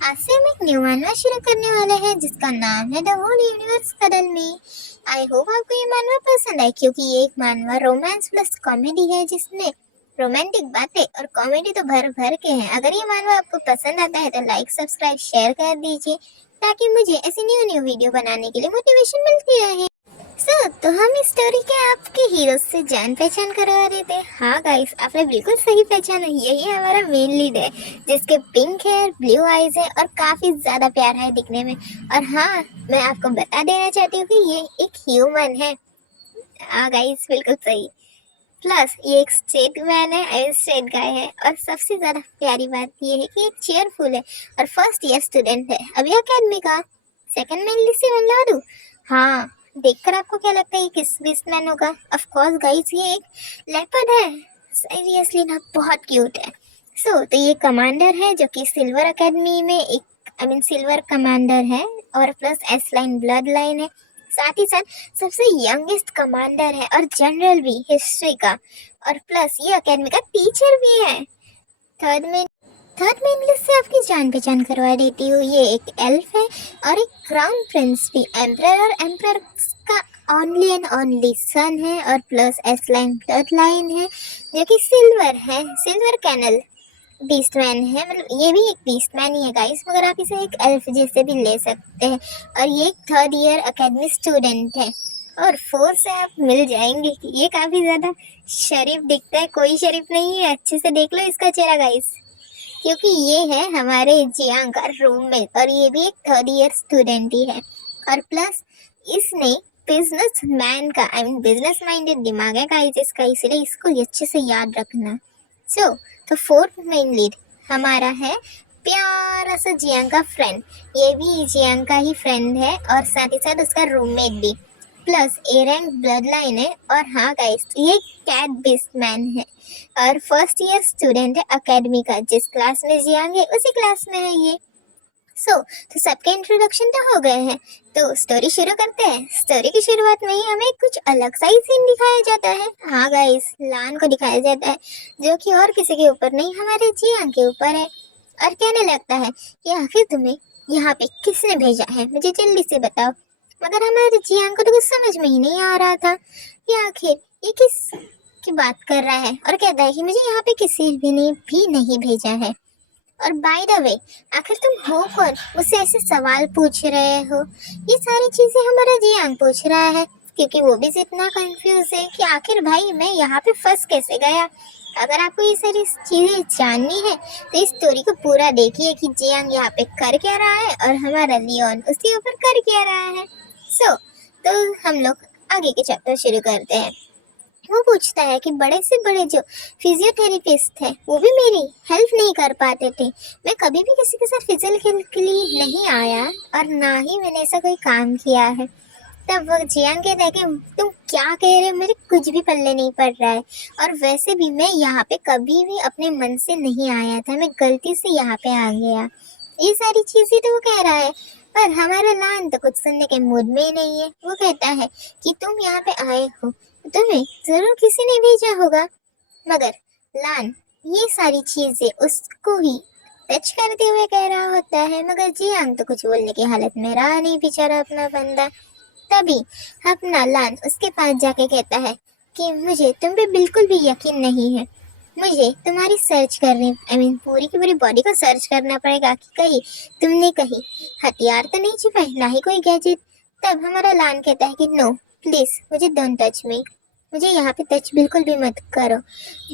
आज से हम एक न्यू मानवा शुरू करने वाले हैं जिसका नाम है द होल यूनिवर्स कदल में। आई होप आपको ये मानवा पसंद आए क्योंकि ये एक मानवा रोमांस प्लस कॉमेडी है जिसमें रोमांटिक बातें और कॉमेडी तो भर भर के हैं। अगर ये मानवा आपको पसंद आता है तो लाइक सब्सक्राइब शेयर कर दीजिए ताकि मुझे ऐसी न्यू न्यू वीडियो बनाने के लिए मोटिवेशन मिलती रहे। तो हम इस स्टोरी के आपके हीरो से जान पहचान करवा रहे थे। हाँ गाइस, आपने बिल्कुल सही पहचाना, यही हमारा मेन लीड है जिसके पिंक हेयर ब्लू आईज है और काफी ज्यादा प्यारा है दिखने में। और हाँ, मैं आपको बता देना चाहती हूँ कि ये एक ह्यूमन है। हाँ गाइस, बिल्कुल सही। प्लस ये एक स्ट्रेट मैन है, स्ट्रेट गाय है। और सबसे ज्यादा प्यारी बात ये है कि एक चेयरफुल है और फर्स्ट ईयर स्टूडेंट है अभी अकेडमी का। सेकंड मेनली से बता दूं, हाँ, देखकर आपको क्या लगता है ये किस बिस्टमैन होगा? ऑफ कोर्स गाइस, ये एक लेपर्ड है। सीरियसली ना, बहुत क्यूट है। तो ये कमांडर है जो कि सिल्वर एकेडमी में एक सिल्वर कमांडर है और plus S line blood line है। साथ ही साथ सबसे यंगेस्ट कमांडर है और जनरल भी हिस्ट्री का। और प्लस ये एकेडमी का टीचर भी है। थर्ड में इंग्लिश से आपकी जान पहचान करवा देती हूँ। ये एक एल्फ है और एक क्राउन प्रिंस भी, एम्परर और एम्परर का ओनली एंड ओनली सन है। और plus S line blood line है जो कि सिल्वर है, सिल्वर कैनल बीस्टमैन है। मतलब ये भी एक बीस्टमैन ही है गाइस, मगर आप इसे एक एल्फ जैसे भी ले सकते हैं। और ये एक थर्ड ईयर एकेडमी स्टूडेंट है। और फोर्थ से आप मिल जाएंगे कि ये काफ़ी ज़्यादा शरीफ दिखता है। कोई शरीफ नहीं है, अच्छे से देख लो इसका चेहरा गाइस, क्योंकि ये है हमारे जियांग का रूममेट और ये भी एक थर्ड ईयर स्टूडेंट ही है। और प्लस इसने बिजनेस मैन का बिजनेस माइंडेड दिमाग है गाइस इसका, इसलिए इसको अच्छे से याद रखना। तो फोर्थ मेन लीड हमारा है प्यारा सा जियांग का फ्रेंड। ये भी जियांग का ही फ्रेंड है और साथ ही साथ उसका रूममेट भी। Plus A rank blood line है। और हाँ गाइस, ये कैट बिस्ट मैन है और फर्स्ट ईयर स्टूडेंट है एकेडमी का। जिस क्लास में जियांग है उसी क्लास में है ये। तो सबके इंट्रोडक्शन तो हो गए हैं, तो स्टोरी शुरू करते हैं। स्टोरी की शुरुआत में ही हमें कुछ अलग सा ही सीन दिखाया जाता है। हाँ गाइस, लान को दिखाया जाता है जो कि और किसी के ऊपर नहीं, हमारे जियांग के ऊपर है। और कहने लगता है कि आखिर तुम्हें यहाँ पे किसने भेजा है, मुझे जल्दी से बताओ। मगर हमारे जियांग को तो कुछ समझ में ही नहीं आ रहा था कि आखिर ये किस की बात कर रहा है। और कहता है कि मुझे यहाँ पे किसी ने भी नहीं भेजा है। और बाय द वे, आखिर तुम हो कौन, मुझसे ऐसे सवाल पूछ रहे हो? ये सारी चीजें हमारा जियांग पूछ रहा है क्योंकि वो भी इतना कंफ्यूज है कि आखिर भाई मैं यहाँ पे फंस कैसे गया। अगर आपको ये सारी चीजें जाननी है तो इस स्टोरी को पूरा देखिए कि जियांग यहाँ पे कर क्या रहा है और हमारा लियोन उसके ऊपर कर क्या रहा है। तो हम लोग आगे के चैप्टर शुरू करते हैं। वो पूछता है कि बड़े से बड़े जो फिजियोथेरेपिस्ट थे वो भी मेरी हेल्प नहीं कर पाते थे। मैं कभी भी किसी के साथ फिजिकली नहीं आया और ना ही मैंने ऐसा कोई काम किया है। तब वो जियांग कहता है कि तुम क्या कह रहे हो, मेरे कुछ भी पल्ले नहीं पड़ रहा है। और वैसे भी मैं यहाँ पे कभी भी अपने मन से नहीं आया था, मैं गलती से यहाँ पे आ गया। ये सारी चीजें तो वो कह रहा है, पर हमारा लान तो कुछ सुनने के मूड में ही नहीं है। वो कहता है कि तुम यहाँ पे आए हो, तुम्हें जरूर किसी ने भेजा होगा। मगर लान ये सारी चीजें उसको ही टच करते हुए कह रहा होता है, मगर जियांग तो कुछ बोलने की हालत में रहा नहीं बेचारा अपना बंदा। तभी अपना लान उसके पास जाके कहता है कि मुझे तुम पे बिल्कुल भी यकीन नहीं है, मुझे तुम्हारी सर्च करनी पूरी की पूरी बॉडी को सर्च करना पड़ेगा कि कहीं तुमने कहीं हथियार तो नहीं छुपाए, ना ही कोई गैजेट। तब हमारा लान कहता है कि नो प्लीज, मुझे डोंट टच मी, मुझे यहाँ पे टच बिल्कुल भी मत करो।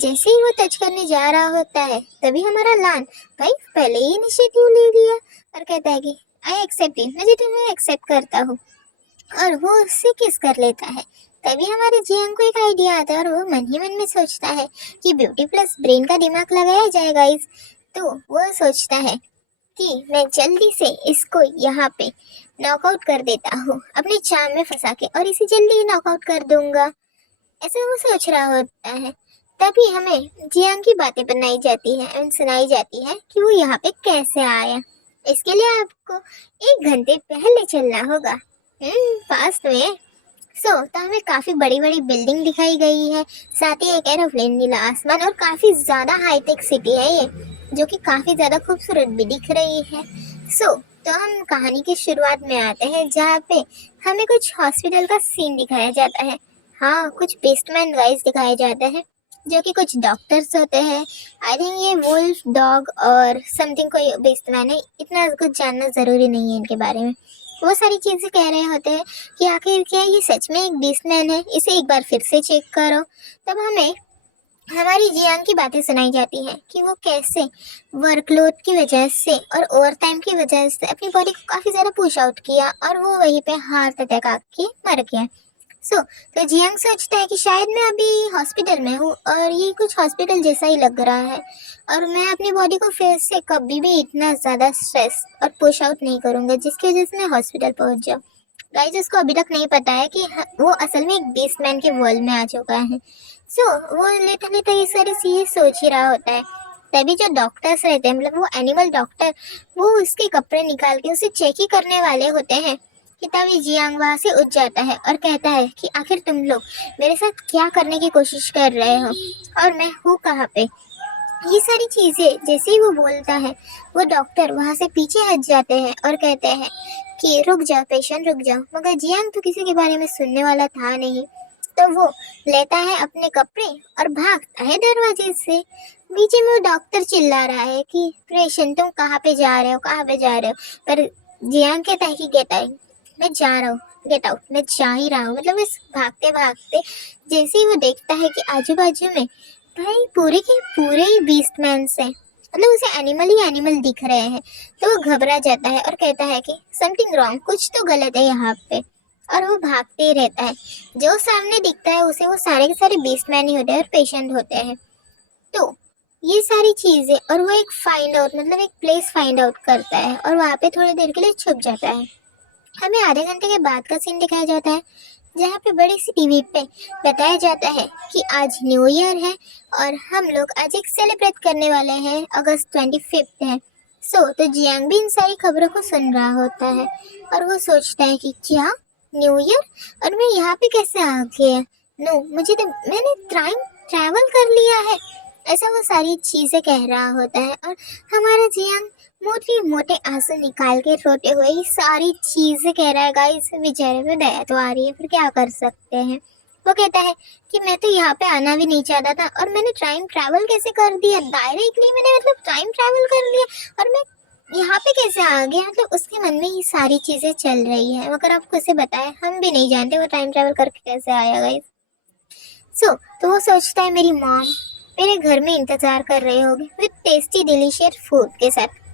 जैसे ही वो टच करने जा रहा होता है तभी हमारा लान भाई पहले ही इनिशिएटिव ले लिया और कहता है कि आई एक्सेप्ट इट, मुझे तुम्हें एक्सेप्ट करता हूँ। और वो उससे किस कर लेता है। तभी हमारे जियांग को एक आइडिया आता है और वो मन ही मन में सोचता है कि ब्यूटी प्लस ब्रेन का दिमाग लगाया जाए गाइस। तो वो सोचता है कि मैं जल्दी से इसको यहाँ पे नॉकआउट कर देता हूँ अपने चाम में फंसा के, और इसे जल्दी ही नॉकआउट कर दूंगा, ऐसे वो सोच रहा होता है। तभी हमें जियांग की बातें बनाई जाती है, सुनाई जाती है कि वो यहाँ पे कैसे आया। इसके लिए आपको 1 घंटे पहले चलना होगा पास्ट में। तो हमें काफी बड़ी बड़ी बिल्डिंग दिखाई गई है, साथ ही एक एरोप्लेन, नीला आसमान और काफी ज्यादा हाईटेक सिटी है ये, जो कि काफी ज्यादा खूबसूरत भी दिख रही है। तो हम कहानी की शुरुआत में आते हैं, जहाँ पे हमें कुछ हॉस्पिटल का सीन दिखाया जाता है। हाँ, कुछ बेस्टमैन गाइस दिखाए जाते हैं, जो कि कुछ डॉक्टर्स होते हैं। आई थिंक ये वुल्फ डॉग और समथिंग कोई बेस्टमैन है, इतना कुछ जानना ज़रूरी नहीं है इनके बारे में। वो सारी चीज़ें कह रहे होते हैं कि आखिर क्या ये सच में एक बेस्टमैन है, इसे एक बार फिर से चेक करो। तब हमें हमारी जियांग की बातें सुनाई जाती हैं कि वो कैसे वर्कलोड की वजह से और ओवर टाइम की वजह से अपनी बॉडी को काफ़ी ज़्यादा पुश आउट किया और वो वहीं पे हार्ट अटैक आके मर गया। तो जियांग सोचता है कि शायद मैं अभी हॉस्पिटल में हूँ और ये कुछ हॉस्पिटल जैसा ही लग रहा है, और मैं अपनी बॉडी को फिर से कभी भी इतना ज़्यादा स्ट्रेस और पुश आउट नहीं करूँगा जिसकी वजह से मैं हॉस्पिटल पहुँच जाऊँ। गाइस, उसको अभी तक नहीं पता है कि वो असल में एक बेसमैन के वर्ल्ड में आ चुका है। वो लिटरली तो ये सारी चीजें सोच ही रहा होता है। तभी जो डॉक्टर्स रहते हैं, मतलब वो एनिमल डॉक्टर, वो उसके कपड़े निकाल के उसे चेक ही करने वाले होते हैं कि तभी जियांग वहां से उठ जाता है और कहता है कि आखिर तुम लोग मेरे साथ क्या करने की कोशिश कर रहे हो और मैं हूँ कहाँ पे। ये सारी चीजें जैसे ही वो बोलता है, वो डॉक्टर वहां से पीछे हट जाते हैं और कहते हैं कि रुक जाओ पेशेंट, रुक जाओ। मगर जियांग तो किसी के बारे में सुनने वाला था नहीं, तो वो लेता है अपने कपड़े और भागता है दरवाजे से। बीच में वो डॉक्टर चिल्ला रहा है कि पेशेंट तुम कहाँ पे जा रहे हो, कहाँ पे जा रहे हो। पर जियांग कहता है कि गेट आउट, मैं जा रहा हूँ, गेट आउट, मैं जा ही रहा हूँ। मतलब इस भागते भागते जैसे ही वो देखता है कि आजू बाजू में भाई पूरे के पूरे ही बीस्ट मैन से, मतलब उसे एनिमल ही एनिमल दिख रहे हैं, तो वो घबरा जाता है और कहता है कि समथिंग रॉन्ग, कुछ तो गलत है यहाँ पे। और वो भागते ही रहता है। जो सामने दिखता है उसे वो सारे के सारे बीस्ट मैन ही होते हैं और पेशेंट होते हैं। तो ये सारी चीजें, और वो एक फाइंड आउट, मतलब एक प्लेस फाइंड आउट करता है और वहाँ पे थोड़ी देर के लिए छुप जाता है। हमें आधे घंटे के बाद का सीन दिखाया जाता है, जहाँ पे बड़ी सी टीवी पे बताया जाता है कि आज न्यू ईयर है और हम लोग आज एक सेलिब्रेट करने वाले हैं, अगस्त 25 है। तो जियांग भी इन सारी खबरों को सुन रहा होता है और वो सोचता है कि क्या न्यू ईयर, और मैं यहाँ पे कैसे आ गया। नो, मुझे तो मैंने टाइम ट्रैवल कर लिया है, ऐसा वो सारी चीजें कह रहा होता है। और हमारा जियांग मोटे मोटे आंसू निकाल के रोते हुए ये सारी चीजें कह रहा है। गाइस, बेचारे में दया तो आ रही है, फिर क्या कर सकते हैं। वो कहता है कि मैं तो यहाँ पे आना भी नहीं चाहता था और मैंने टाइम ट्रैवल कैसे कर दिया, डायरेक्टली मैंने मतलब टाइम ट्रैवल कर लिया और मैं यहाँ पे कैसे आ गया। मतलब उसके मन में ये सारी चीजें चल रही है, मगर आपको उसे बताए हम भी नहीं जानते वो टाइम ट्रैवल करके कैसे आया। गाइस, तो वो सोचता है मेरी मॉम मेरे घर में इंतजार कर रहे होंगे विद टेस्टी डिलीशियस फूड के साथ।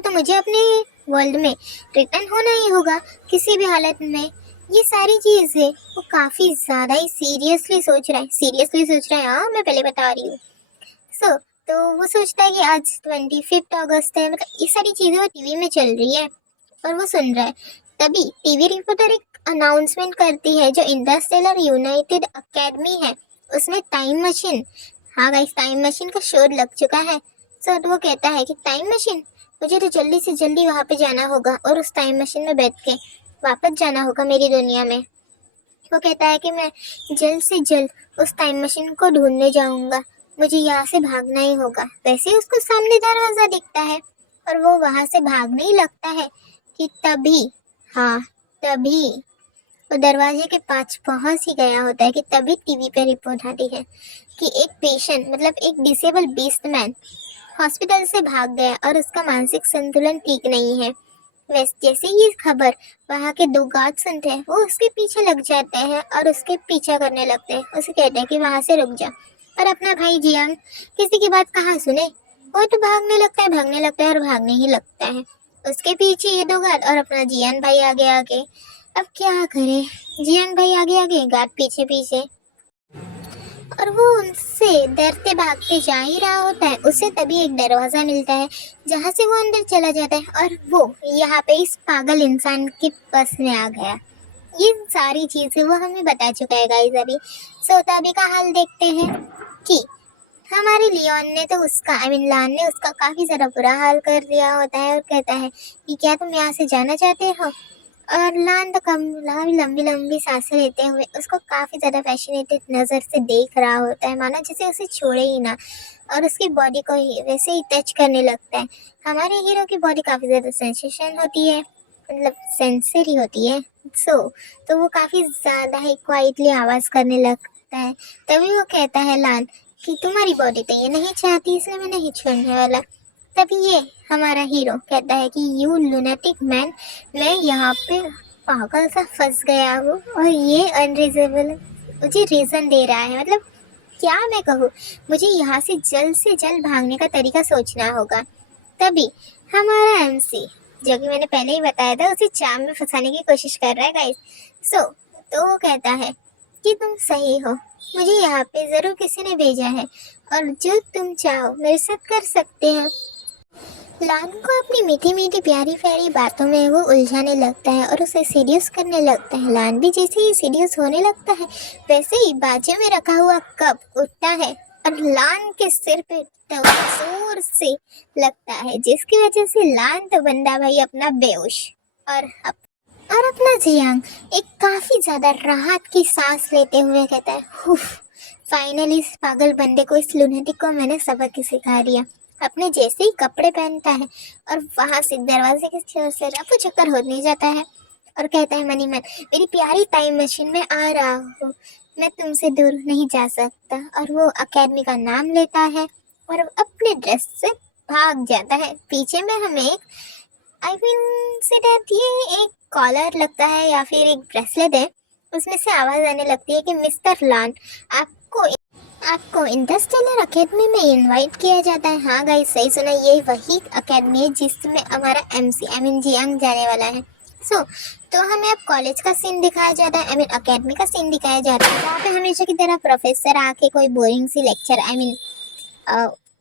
तो मुझे अपने वर्ल्ड में रिटर्न होना ही होगा किसी भी हालत में। ये सारी चीजें वो काफी ज्यादा ही सीरियसली सोच रहा है। हाँ, मैं पहले बता रही हूँ। सो तो वो सोचता है कि आज 25 अगस्त है, मतलब ये सारी चीजें वो टीवी में चल रही है और वो सुन रहा है। तभी टीवी रिपोर्टर एक अनाउंसमेंट करती है, जो इंटरस्टेलर यूनाइटेड अकेडमी है उसमें टाइम मशीन, हाँ गाइस, टाइम मशीन का शोध लग चुका है। तो वो कहता है कि टाइम मशीन, मुझे तो जल्दी से जल्दी वहाँ पे जाना होगा और उस टाइम मशीन में बैठ के वापस जाना होगा मेरी दुनिया में। वो कहता है कि मैं जल्द से जल्द उस टाइम मशीन को ढूंढने जाऊंगा, मुझे यहाँ से भागना ही होगा। वैसे उसको सामने दरवाजा दिखता है और वो वहां से भागने ही लगता है कि हाँ तभी वो दरवाजे के पास पहुंच ही गया होता है कि तभी टीवी पे रिपोर्ट आती है कि एक पेशेंट, मतलब एक डिसेबल बीस्ट मैन हॉस्पिटल से भाग गया और उसका मानसिक संतुलन ठीक नहीं है। वैसे जैसे ये खबर वहाँ के दो गार्ड सुनते हैं, वो उसके पीछे लग जाते हैं और उसके पीछा करने लगते हैं। उसे कहते हैं कि वहाँ से रुक जा। पर अपना भाई जियांग किसी की बात कहाँ सुने, वो तो भागने लगता है और भागने ही लगता है। उसके पीछे ये दो गार्ड और अपना जियान भाई आगे आगे। अब क्या करे, जियान भाई आगे आगे, गार्ड पीछे पीछे, और वो उनसे डरते भागते जा ही रहा होता है। उसे तभी एक दरवाजा मिलता है जहाँ से वो अंदर चला जाता है और वो यहाँ पे इस पागल इंसान के बस में आ गया। ये सारी चीजें वो हमें बता चुका है गाइस अभी। तो अभी का हाल देखते हैं कि हमारे लियोन ने तो उसका, आई मीन लान ने उसका काफी ज्यादा बुरा हाल कर दिया होता है और कहता है कि क्या तुम यहाँ से जाना चाहते हो। और लान तो कम लंबी लंबी सांसें लेते हुए उसको काफ़ी ज़्यादा फैसिनेटेड नज़र से देख रहा होता है, मानो जैसे उसे छोड़े ही ना, और उसकी बॉडी को ही वैसे ही टच करने लगता है। हमारे हीरो की बॉडी काफ़ी ज़्यादा सेंसेशन होती है, मतलब सेंसरी होती है। तो वो काफ़ी ज़्यादा ही क्वाइटली आवाज़ करने लगता है। तभी वो कहता है लान कि तुम्हारी बॉडी तो ये नहीं चाहती, इसलिए मैं नहीं छोड़ने वाला। तभी ये हमारा हीरो कहता है कि यू लुनेटिक मैन, मैं यहाँ पे पागल सा फंस गया हूँ और ये अनरीजनेबल मुझे रीज़न दे रहा है। मतलब क्या मैं कहूँ, मुझे यहाँ से जल्द भागने का तरीका सोचना होगा। तभी हमारा एमसी, जो कि मैंने पहले ही बताया था, उसे जाम में फंसाने की कोशिश कर रहा है गाइस। तो वो कहता है कि तुम सही हो, मुझे यहाँ पे ज़रूर किसी ने भेजा है और जो तुम चाहो मेरे साथ कर सकते हो। लान को अपनी मीठी मीठी प्यारी प्यारी बातों में वो उलझाने लगता है और उसे सीरियस करने लगता है। लान भी जैसे ही सीरियस होने लगता है वैसे ही बाजू में रखा हुआ कप उठता है और लान के सिर पे जोर से लगता है, जिसकी वजह से लान तो बंदा भाई अपना बेहोश और अपना जियांग एक काफी ज्यादा राहत की सांस लेते हुए कहता है, हुफ, फाइनली इस पागल बंदे को, इस लुनेटिक को मैंने सबक सिखा दिया। अपने जैसे ही कपड़े पहनता है और वहां से दरवाजे के छोर से रफू चक्कर होने जाता है और कहता है मनी मन, मेरी प्यारी टाइम मशीन में आ रहा हूँ, मैं तुमसे दूर नहीं जा सकता। और वो अकेडमी का नाम लेता है और अपने ड्रेस से भाग जाता है। पीछे में हमें एक आई मीन से दैट ये एक कॉलर लगता है या फिर एक ब्रेसलेट है, उसमें से आवाज आने लगती है कि मिस्टर लान, आपको आपको इंटरस्टेलर अकेडमी में इनवाइट किया जाता है। हाँ गाइस, सही सुना, ये वही अकेडमी है जिसमें हमारा एमसी आई मीन जियांग जाने वाला है। तो हमें अब कॉलेज का सीन दिखाया जाता है, आई मीन अकेडमी का सीन दिखाया जाता है, जहाँ पे हमेशा की तरह प्रोफेसर आके कोई बोरिंग सी लेक्चर आई मीन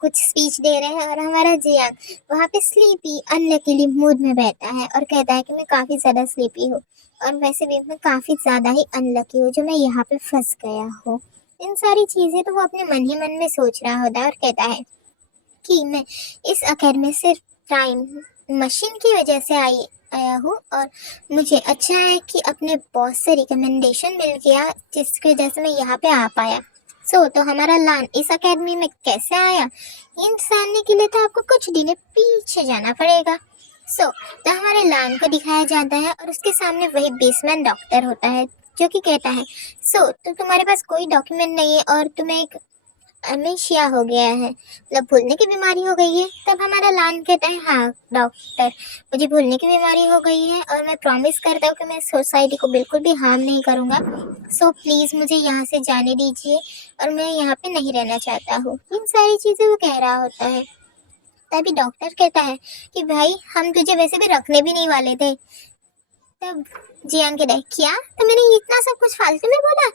कुछ स्पीच दे रहे हैं और हमारा जियांग वहाँ पे स्लीपी अनलकीली मूड में बैठा है और कहता है कि मैं काफ़ी ज़्यादा स्लीपी हूँ और वैसे भी मैं काफ़ी ज़्यादा ही अनलकी हूँ जो मैं यहाँ पे फंस गया हूँ। इन सारी चीज़ें तो वो अपने मन ही मन में सोच रहा होता है और कहता है कि मैं इस अकेडमी से टाइम मशीन की वजह से आया हूँ और मुझे अच्छा है कि अपने बॉस से रिकमेंडेशन मिल गया, जिसकी वजह से मैं यहाँ पे आ पाया। तो हमारा लान इस अकेडमी में कैसे आया, इन जानने के लिए तो आपको कुछ दिन पीछे जाना पड़ेगा। तो हमारे लान को दिखाया जाता है और उसके सामने वही बेसमैन डॉक्टर होता है जो कि कहता है, तो तुम्हारे पास कोई डॉक्यूमेंट नहीं है और तुम्हें एक अमेशिया हो गया है, मतलब भूलने की बीमारी हो गई है। तब हमारा लान कहता है, हाँ डॉक्टर, मुझे भूलने की बीमारी हो गई है और मैं प्रॉमिस करता हूँ कि मैं सोसाइटी को बिल्कुल भी हार्म नहीं करूँगा। प्लीज़ मुझे यहाँ से जाने दीजिए और मैं यहाँ पे नहीं रहना चाहता हूँ। इन सारी चीज़ें वो कह रहा होता है। तभी डॉक्टर कहता है कि भाई हम तुझे वैसे भी रखने भी नहीं वाले थे। तब जियान कहता है, क्या तो मैंने इतना सब कुछ फालतू में बोला।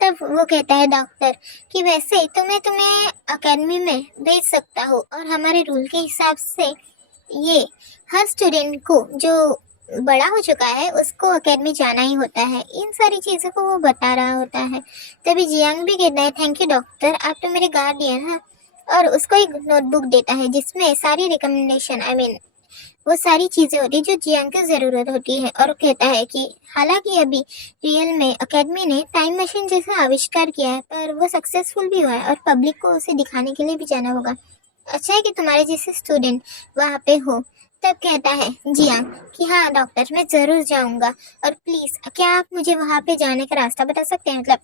तब वो कहता है डॉक्टर कि वैसे तो मैं तुम्हें अकेडमी में भेज सकता हूँ और हमारे रूल के हिसाब से ये हर स्टूडेंट को जो बड़ा हो चुका है उसको अकेडमी जाना ही होता है। इन सारी चीज़ों को वो बता रहा होता है। तभी जियांग भी कहता है, थैंक यू डॉक्टर, आप तो मेरे गार्डियन हैं। और उसको एक नोटबुक देता है जिसमें सारी रिकमेंडेशन आई मीन वो सारी चीज़ें होती है जो जियांग की ज़रूरत होती है। और कहता है कि हालांकि अभी रियल में अकेडमी ने टाइम मशीन जैसा आविष्कार किया है पर वो सक्सेसफुल भी हुआ है और पब्लिक को उसे दिखाने के लिए भी जाना होगा। अच्छा है कि तुम्हारे जैसे स्टूडेंट वहाँ पे हो। तब कहता है जियांग कि हाँ डॉक्टर, मैं ज़रूर जाऊँगा और प्लीज़ क्या आप मुझे वहाँ पे जाने का रास्ता बता सकते हैं, मतलब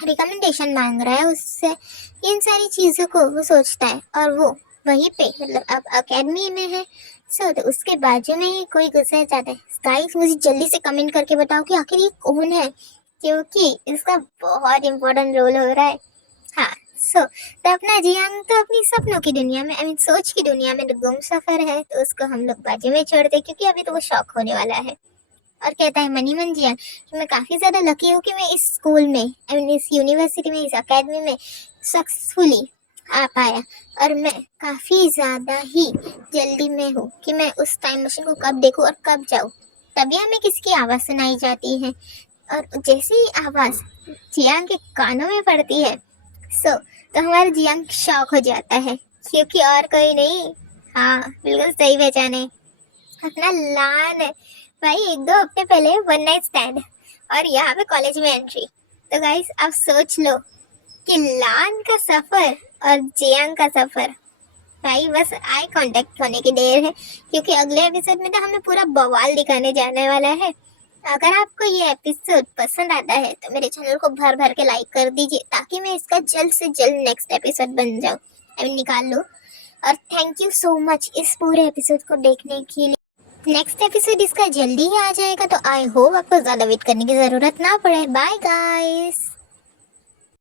रिकमेंडेशन मांग रहा है उससे। इन सारी चीज़ों को वो सोचता है और वो वहीं पे मतलब अब अकेडमी में है। तो उसके बाजू में ही कोई गुस्सा जाता है। गाइस मुझे जल्दी से कमेंट करके बताओ कि आखिर ये कौन है, क्योंकि इसका बहुत इंपॉर्टेंट रोल हो रहा है। हाँ, तो अपना जियांग तो अपनी सपनों की दुनिया में आई मीन सोच की दुनिया में गुम सफर है, तो उसको हम लोग बाजू में छोड़ दे क्योंकि अभी तो वो शॉक होने वाला है। और कहता है मनी मन जियांग कि मैं काफ़ी ज़्यादा लकी हूँ कि मैं इस स्कूल में आई मीन इस यूनिवर्सिटी में इस अकेडमी में सक्सेसफुली आ पाया और मैं काफ़ी ज़्यादा ही जल्दी में हूँ कि मैं उस टाइम मशीन को कब देखूँ और कब जाऊँ। तभी हमें किसी की आवाज़ सुनाई जाती है और जैसे ही आवाज़ जियांग के कानों में पड़ती है तो हमारा जियांग शॉक हो जाता है क्योंकि और कोई नहीं, हाँ बिल्कुल सही पहचाने, अपना लान है। भाई 1-2 हफ्ते पहले वन नाइट स्टैंड और यहाँ पे कॉलेज में एंट्री। तो गाइस अब सोच लो कि लान का सफर और जियांग का सफर, भाई बस आई कांटेक्ट होने की देर है, क्योंकि अगले एपिसोड में तो हमें पूरा बवाल दिखाने जाने वाला है। अगर आपको ये एपिसोड पसंद आता है तो मेरे चैनल को भर भर के लाइक कर दीजिए, ताकि मैं इसका जल्द से जल्द नेक्स्ट एपिसोड बन जाऊँ, निकाल लूँ। और थैंक यू सो मच इस पूरे एपिसोड को देखने के लिए। नेक्स्ट एपिसोड इसका जल्दी ही आ जाएगा, तो आई होप आपको ज़्यादा वेट करने की ज़रूरत ना पड़े। Bye guys.